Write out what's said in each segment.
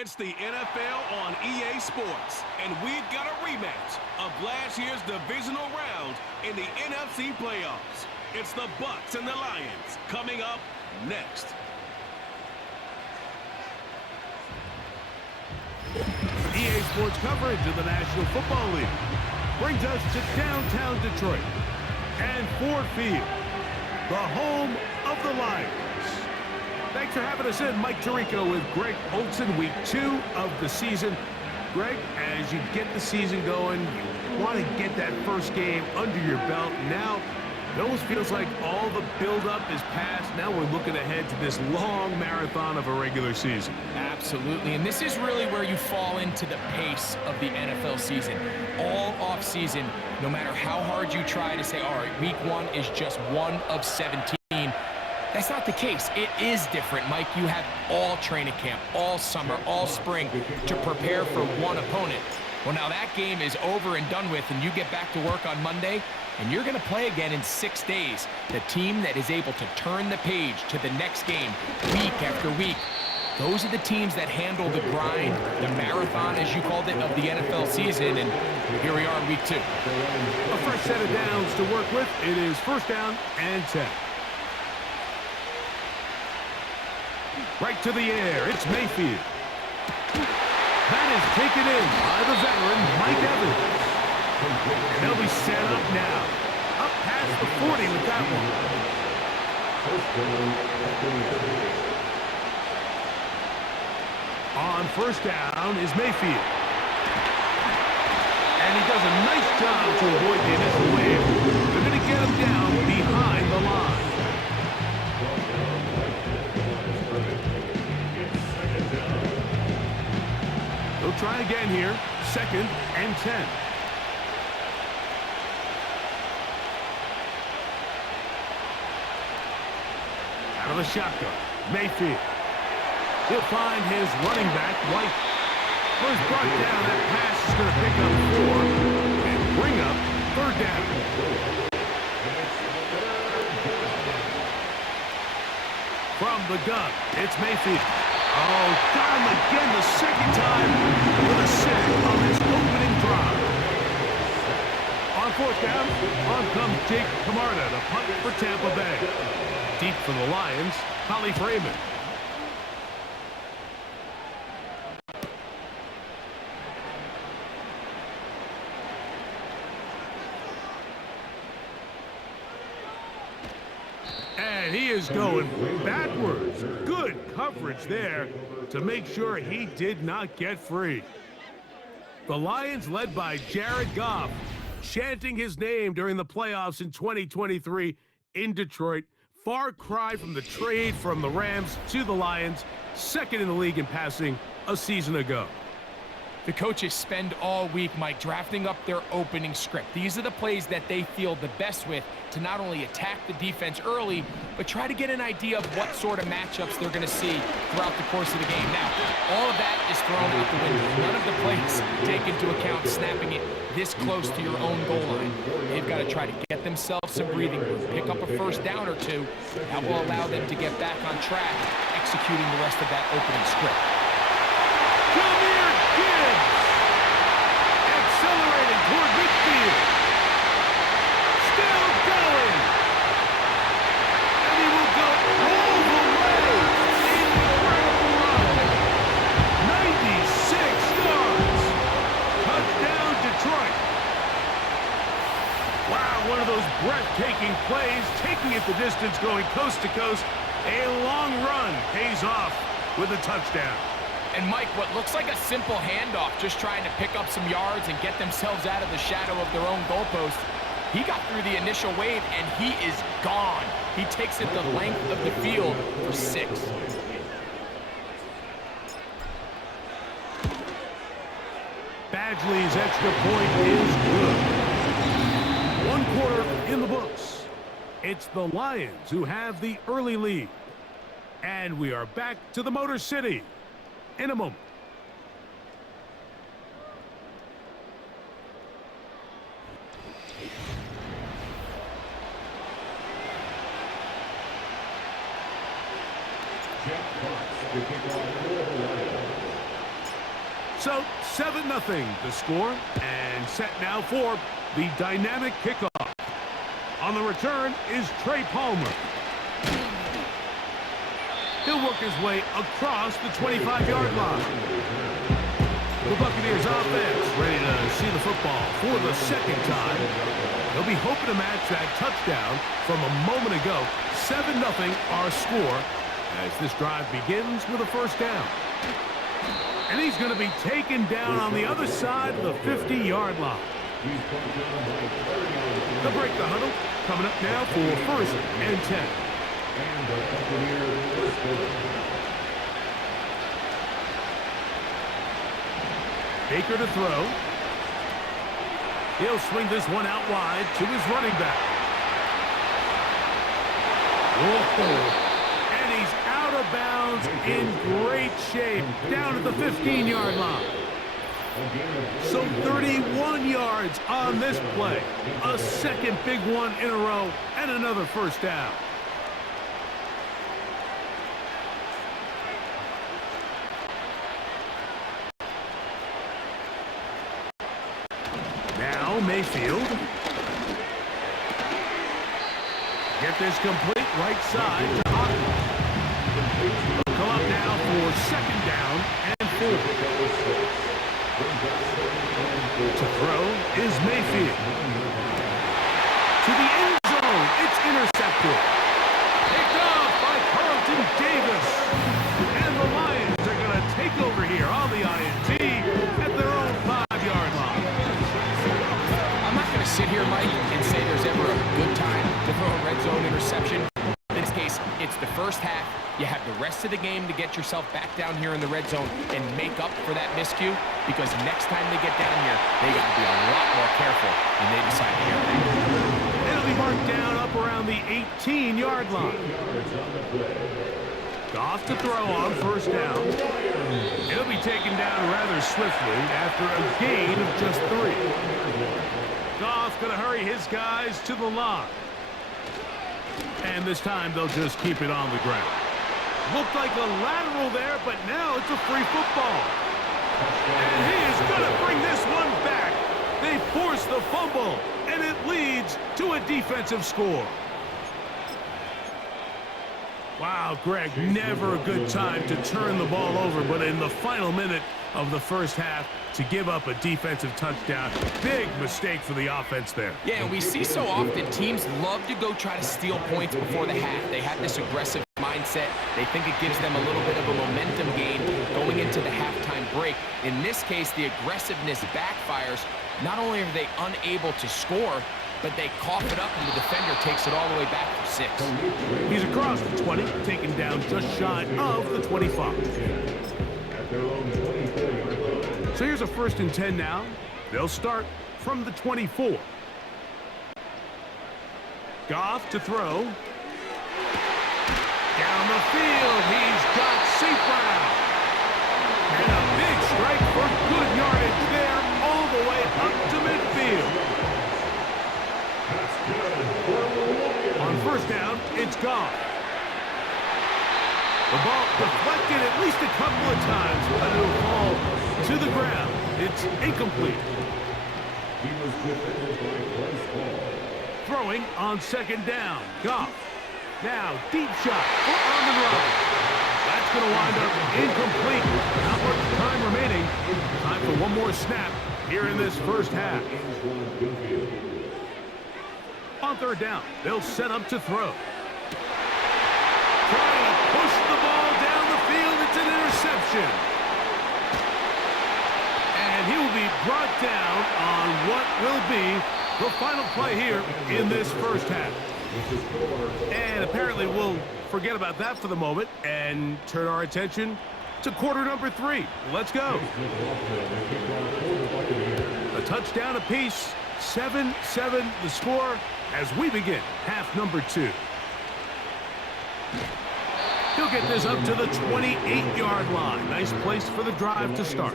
It's the NFL on EA Sports, and we've got a rematch of last year's divisional round in the NFC playoffs. It's the Bucs and the Lions coming up next. EA Sports coverage of the National Football League brings us to downtown Detroit and Ford Field, the home of the Lions. Thanks for having us in. Mike Tirico with Greg Olson, week 2 of the season. Greg, as you get the season going, you want to get that first game under your belt. Now, it almost feels like all the build-up is past. Now we're looking ahead to this long marathon of a regular season. Absolutely, and this is really where you fall into the pace of the NFL season. All off-season, no matter how hard you try to say, all right, week 1 is just 1 of 17. That's not the case. It is different, Mike. You have all training camp, all summer, all spring to prepare for one opponent. Well, now that game is over and done with, and you get back to work on Monday, and you're going to play again in 6 days. The team that is able to turn the page to the next game week after week, those are the teams that handle the grind, the marathon, as you called it, of the NFL season, and here we are in week 2. A fresh set of downs to work with. It is first down and 10. Right to the air, it's Mayfield. That is taken in by the veteran, Mike Evans. And they'll be set up now. Up past the 40 with that one. On first down is Mayfield. And he does a nice job to avoid the initial wave. They're going to get him down behind the line. They'll try again here. 2nd and 10. Out of the shotgun, Mayfield. He'll find his running back, White. First brought down, that pass is going to pick up 4 and bring up 3rd down. From the gun, it's Mayfield. Oh, got him again the second time with a sack on this opening drive. On 4th down, on comes Jake Camarda to punt for Tampa Bay. Deep for the Lions, Holly Freeman. And he is going backwards. Good coverage there to make sure he did not get free. The Lions, led by Jared Goff, chanting his name during the playoffs in 2023 in Detroit. Far cry from the trade from the Rams to the Lions, 2nd in the league in passing a season ago. The coaches spend all week, Mike, drafting up their opening script. These are the plays that they feel the best with to not only attack the defense early, but try to get an idea of what sort of matchups they're going to see throughout the course of the game. Now, all of that is thrown out the window. None of the plays take into account snapping it this close to your own goal line. They've got to try to get themselves some breathing room, pick up a first down or 2. That will allow them to get back on track, executing the rest of that opening script. Accelerating toward midfield. Still going. And he will go all the way. Incredible run. 96 yards. Touchdown, Detroit. Wow, one of those breathtaking plays, taking it the distance, going coast to coast. A long run pays off with a touchdown. And Mike, what looks like a simple handoff, just trying to pick up some yards and get themselves out of the shadow of their own goalpost. He got through the initial wave, and he is gone. He takes it the length of the field for 6. Badgley's extra point is good. 1 quarter in the books. It's the Lions who have the early lead. And we are back to the Motor City in a moment. So 7-0 the score, and set now for the dynamic kickoff. On the return is Trey Palmer. He'll work his way across the 25-yard line. The Buccaneers offense ready to see the football for the second time. They'll be hoping to match that touchdown from a moment ago. 7-0 our score as this drive begins with a first down. And he's going to be taken down on the other side of the 50-yard line. They'll break the huddle. Coming up now for first and 10. Baker to throw. He'll swing this one out wide to his running back. Whoa. And he's out of bounds in great shape down at the 15-yard line. So 31 yards on this play. A second big one in a row and another first down. Now Mayfield. Get this complete right side to Ogden. Come up now for second down and 4. To throw is Mayfield. To the end zone. It's intercepted. Picked off by Carlton Davis. And the Lions are going to take over here on the INT at their own 5-yard line. I'm not going to sit here, Mike, and say there's ever a good time to throw a red zone interception. In this case, it's the first half. You have the rest of the game to get yourself back down here in the red zone and make up for that miscue, because next time they get down here, they got to be a lot more careful when they decide to get there. It'll be marked down up around the 18-yard line. Goff to throw on first down. He'll be taken down rather swiftly after a gain of just 3. Goff going to hurry his guys to the line. And this time they'll just keep it on the ground. Looked like a lateral there, but now it's a free football. And he is going to bring this one back. They force the fumble, and it leads to a defensive score. Wow, Greg, never a good time to turn the ball over, but in the final minute of the first half, to give up a defensive touchdown. Big mistake for the offense there. Yeah, and we see so often teams love to go try to steal points before the half. They have this aggressive mindset. They think it gives them a little bit of a momentum gain going into the halftime break. In this case, the aggressiveness backfires. Not only are they unable to score, but they cough it up, and the defender takes it all the way back for 6. He's across the 20, taken down just shy of the 25. So here's a first and 10 now. They'll start from the 24. Goff to throw. Down the field, he's got St. Brown. And a big strike for good yardage there, all the way up to midfield. On first down, it's Goff. The ball deflected at least a couple of times, but it'll fall to the ground. It's incomplete. Throwing on second down. Goff. Now, deep shot for Amon-Ra. That's going to wind up incomplete. Not much time remaining. Time for one more snap here in this first half. On third down, they'll set up to throw. Trying to push the ball down the field. It's an interception. And he will be brought down on what will be the final play here in this first half. And apparently we'll forget about that for the moment and turn our attention to quarter number 3. Let's go. A touchdown apiece. 7-7 the score as we begin half number 2. He'll get this up to the 28-yard line. Nice place for the drive to start.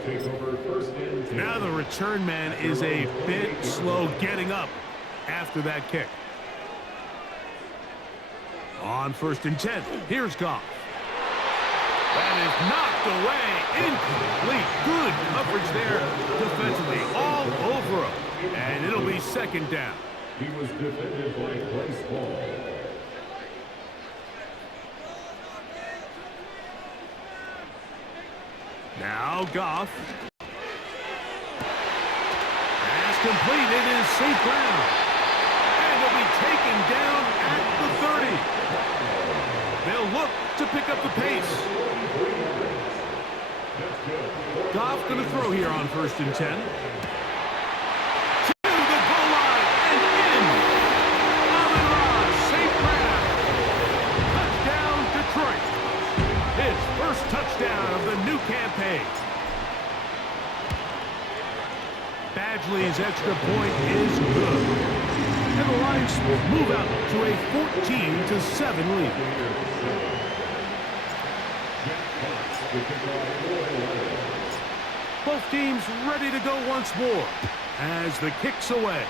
Now the return man is a bit slow getting up after that kick. On first and 10, here's Goff. That is knocked away. Incomplete. Good coverage there defensively. All over him. And it'll be second down. He was defended by Bryce Hall. Now Goff. Pass complete. It is safe ground. And it'll be taken down at the 30. They'll look to pick up the pace. Goff going to throw here on 1st and 10. To the goal line and in. Amon-Ra, safe ground. Touchdown, Detroit. His first touchdown of the new campaign. Badgley's extra point is good. And the Lions move out to a 14-7 lead. Both teams ready to go once more as the kick's away.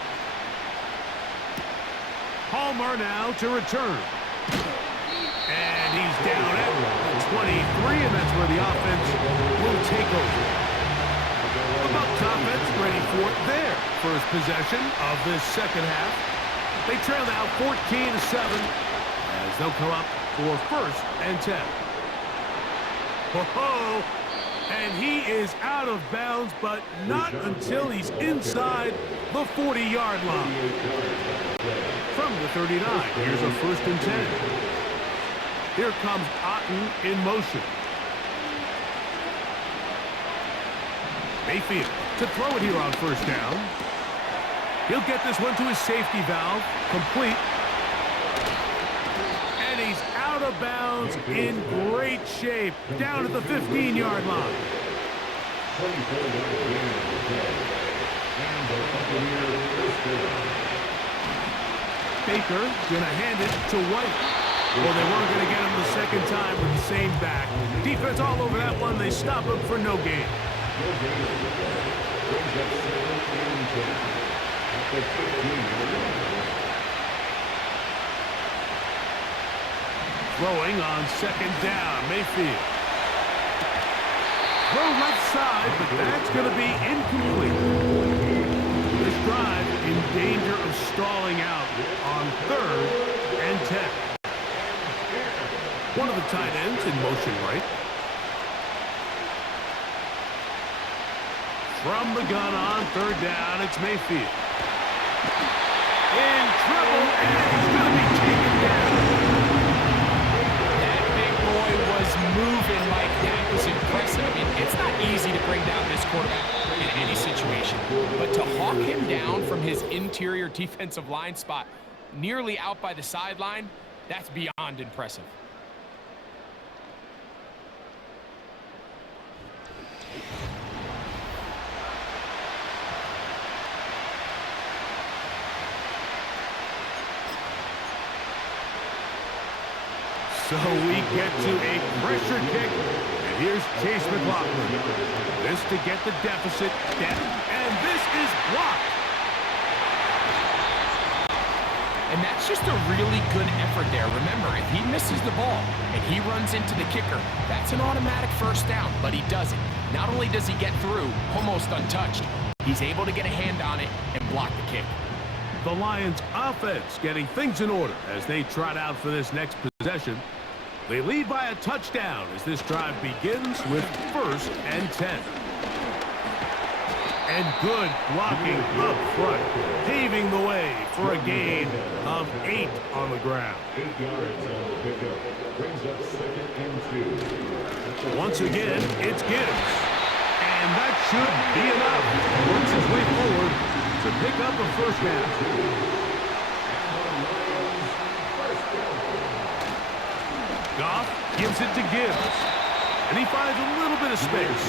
Palmer now to return. And he's down at 23, and that's where the offense will take over. The Bucs offense ready for their first possession of this second half. They trail now 14-7 as they'll come up for 1st and 10. Whoa! And he is out of bounds, but not until he's inside the 40-yard line. From the 39, here's a 1st and 10. Here comes Otten in motion. Mayfield to throw it here on 1st down. He'll get this one to his safety valve. Complete. And he's out of bounds in great shape. Down at the 15-yard line. Baker gonna hand it to White. Well, they weren't gonna get him the second time with the same back. Defense all over that one. They stop him for no gain. Throwing on 2nd down, Mayfield. Throw left side, but that's going to be incomplete. This drive in danger of stalling out on 3rd and 10. One of the tight ends in motion right. From the gun on 3rd down, it's Mayfield. In trouble, and he's going to be taken down. That big boy was moving like that was impressive. I mean, it's not easy to bring down this quarterback in any situation, but to hawk him down from his interior defensive line spot nearly out by the sideline, that's beyond impressive. So we get to a pressure kick, and here's Chase McLaughlin. This to get the deficit down, and this is blocked. And that's just a really good effort there. Remember, if he misses the ball and he runs into the kicker, that's an automatic 1st down, but he doesn't. Not only does he get through almost untouched, he's able to get a hand on it and block the kick. The Lions offense getting things in order as they trot out for this next possession. They lead by a touchdown as this drive begins with 1st and 10. And good blocking up front, paving the way for a gain of 8 on the ground. 8 yards on the pickup. Brings up 2nd and 2. Once again, it's Gibbs. And that should be enough. Works his way forward to pick up a 1st down. Goff gives it to Gibbs. And he finds a little bit of space.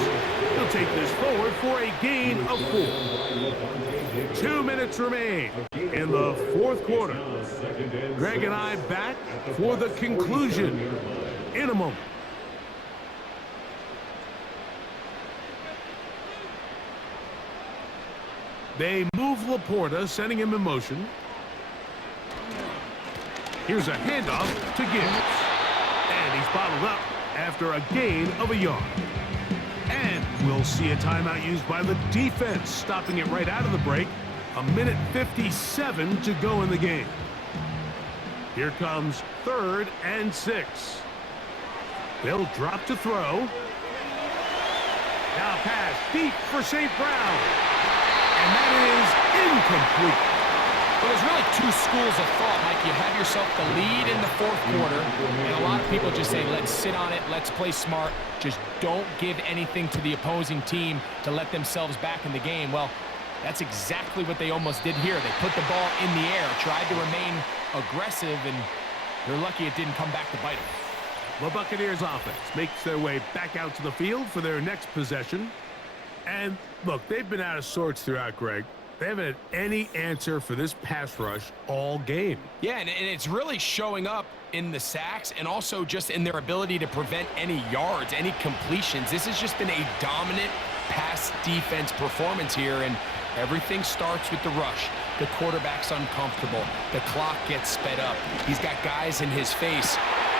He'll take this forward for a gain of 4. 2 minutes remain in the 4th quarter. Greg and I back for the conclusion in a moment. They move Laporta, sending him in motion. Here's a handoff to Gibbs. And he's bottled up after a gain of a yard. And we'll see a timeout used by the defense, stopping it right out of the break. 1:57 to go in the game. Here comes 3rd and 6. They'll drop to throw. Now pass deep for St. Brown. And that is incomplete. Well, there's really two schools of thought, Mike. You have yourself the lead in the 4th quarter, and a lot of people just say, let's sit on it, let's play smart, just don't give anything to the opposing team to let themselves back in the game. Well, that's exactly what they almost did here. They put the ball in the air, tried to remain aggressive, and they're lucky it didn't come back to bite them. The Buccaneers offense makes their way back out to the field for their next possession. And look, they've been out of sorts throughout, Greg. They haven't had any answer for this pass rush all game. Yeah, and it's really showing up in the sacks and also just in their ability to prevent any yards, any completions. This has just been a dominant pass defense performance here, and everything starts with the rush. The quarterback's uncomfortable. The clock gets sped up. He's got guys in his face.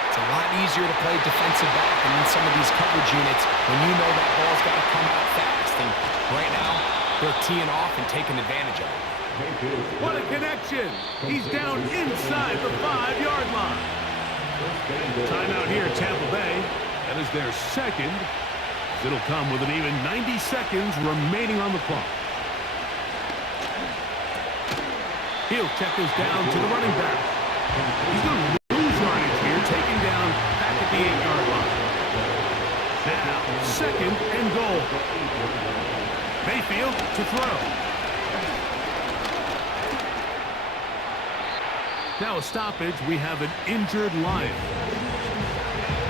It's a lot easier to play defensive back and in some of these coverage units when you know that ball's got to come out fast. And right now, they're teeing off and taking advantage of it. What a connection! He's down inside the 5-yard line. Timeout here, Tampa Bay. That is their second. It'll come with an even 90 seconds remaining on the clock. He'll check this down to the running back. He's going to lose yardage here, taking down back at the 8-yard line. Now, 2nd and goal. Mayfield to throw. Now a stoppage. We have an injured Lion.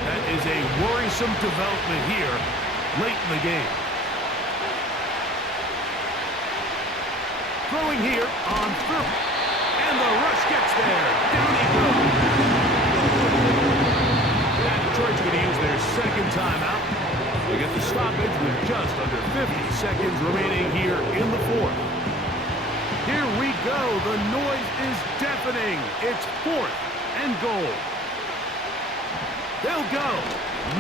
That is a worrisome development here late in the game. Throwing here on 3rd. And the rush gets there. Down he goes. And Detroit's going to use their 2nd timeout. We get the stoppage with just under 50 seconds remaining here in the 4th. Here we go. The noise is deafening. It's 4th and goal. They'll go.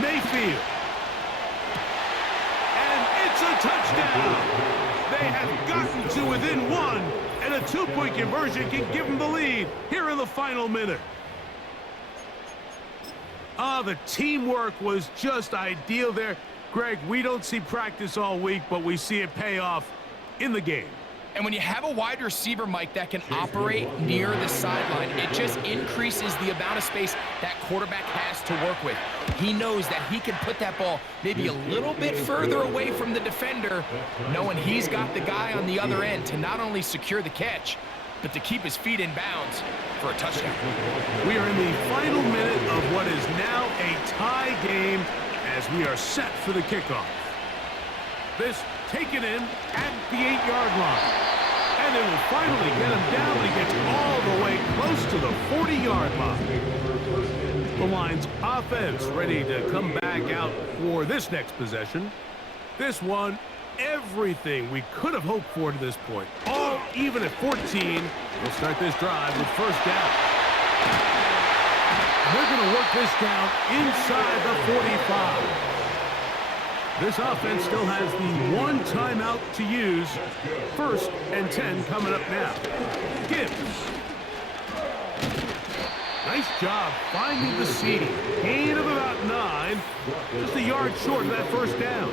Mayfield. And it's a touchdown. They have gotten to within 1, and a 2-point conversion can give them the lead here in the final minute. The teamwork was just ideal there. Greg, we don't see practice all week, but we see it pay off in the game. And when you have a wide receiver, Mike, that can operate near the sideline, it just increases the amount of space that quarterback has to work with. He knows that he can put that ball maybe a little bit further away from the defender, knowing he's got the guy on the other end to not only secure the catch, but to keep his feet in bounds for a touchdown. We are in the final minute of what is now a tie game as we are set for the kickoff. This taken in at the 8-yard line. And they will finally get him down when he gets all the way close to the 40-yard line. The Lions offense ready to come back out for this next possession. This one, everything we could have hoped for to this point. All even at 14. We'll start this drive with 1st down. They're going to work this down inside the 45. This offense still has the 1 timeout to use. 1st and 10 coming up now. Gibbs. Nice job finding the seam. Gain of about 9. Just a yard short of that 1st down.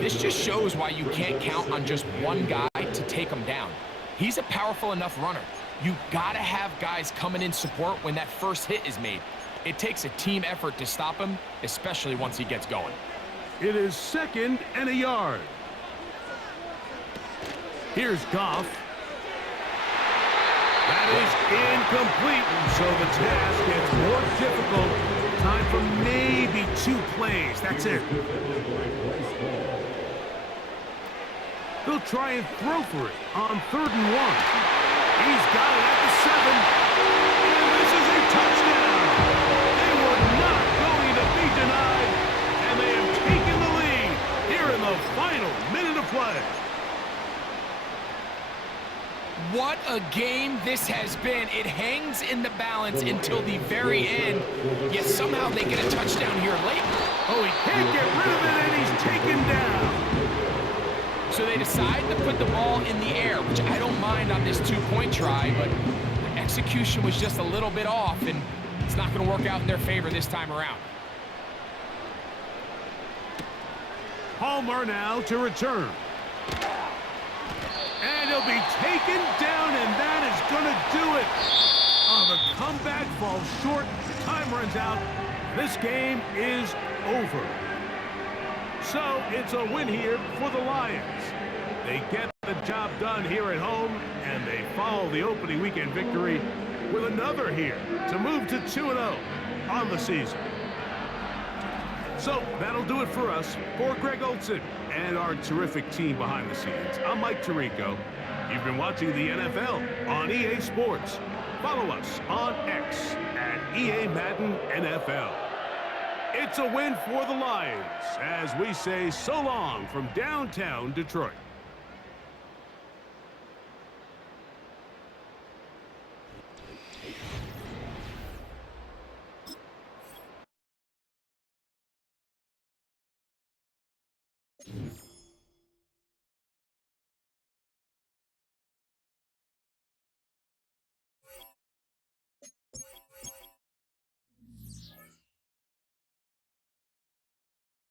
This just shows why you can't count on just one guy to take him down. He's a powerful enough runner. You got to have guys coming in support when that first hit is made. It takes a team effort to stop him, especially once he gets going. It is 2nd and a yard. Here's Goff. That is incomplete, so the task gets more difficult. Time for maybe 2 plays. That's it. They'll try and throw for it on 3rd and 1. He's got it at the 7. And this is a touchdown. They were not going to be denied, and they have taken the lead here in the final minute of play. What a game this has been. It hangs in the balance until the very end, yet somehow they get a touchdown here late. Oh, he can't get rid of it, and he's taken down. So they decide to put the ball in the air, which I don't mind on this two-point try, but the execution was just a little bit off, and it's not going to work out in their favor this time around. Palmer now to return. And he'll be taken down, and that is going to do it. Oh, the comeback falls short. Time runs out. This game is over. So it's a win here for the Lions. They get the job done here at home, and they follow the opening weekend victory with another here to move to 2-0 on the season. So that'll do it for us. For Greg Olson and our terrific team behind the scenes, I'm Mike Tirico. You've been watching the NFL on EA Sports. Follow us on X at EA Madden NFL. It's a win for the Lions as we say so long from downtown Detroit.